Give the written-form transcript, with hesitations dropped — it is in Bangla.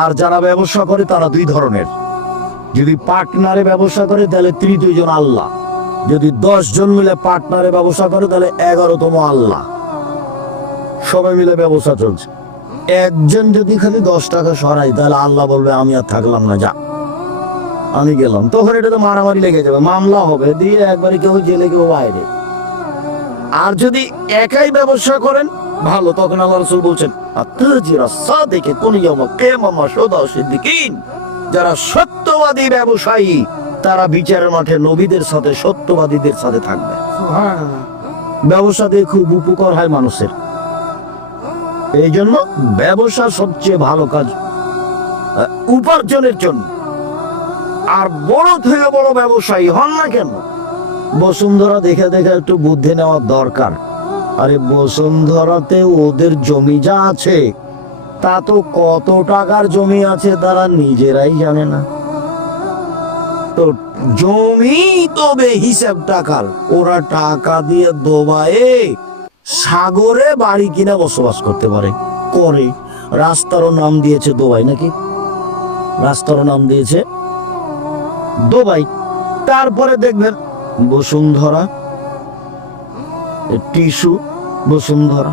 আর যারা ব্যবসা করে তারা দুই ধরনের। যদি পার্টনারে ব্যবসা করে তাহলে ৩২ জন আল্লাহ, যদি ১০ জন মিলে পার্টনারে ব্যবসা করে তাহলে ১১তম আল্লাহ। সবাই মিলে ব্যবসা চলছে, একজন যদি খালি ১০ টাকা সরাই তাহলে আল্লাহ বলবে আমি আর থাকলাম না, যা আমি গেলাম। তখন এটা তো মারামারি লেগে যাবে, মামলা হবে, দিয়ে একবারে কেউ জেলে কেউ বাইরে। আর যদি একাই ব্যবসা করেন ভালো, তখন আল্লাহ রাসূল বলছেন যারা সত্যবাদী ব্যবসায়ী তারা বিচারের মাঠে নবীদের সাথে সত্যবাদীদের সাথে থাকবে। ব্যবসা দিয়ে খুব উপকার হয় মানুষের, এই জন্য ব্যবসা সবচেয়ে ভালো কাজ উপার্জনের জন্য। আর বড় থেকে বড় ব্যবসায়ী হন না কেন, বসুন্ধরা দেখে দেখে একটু বুদ্ধি নেওয়ার দরকার। আরে বসুন্ধরাতে ওদের জমি যা আছে তা তো কত টাকার জমি আছে তারা নিজেরাই জানে না। তো জমি তো বেহিসাব টাকার, ওরা টাকা দিয়ে দুবাইয়ে সাগরে বাড়ি কিনে বসবাস করতে পারে, করে। রাস্তারও নাম দিয়েছে দুবাই, নাকি রাস্তারও নাম দিয়েছে দুবাই। তারপরে দেখবেন বসুন্ধরা টিস্যু, বসুন্ধরা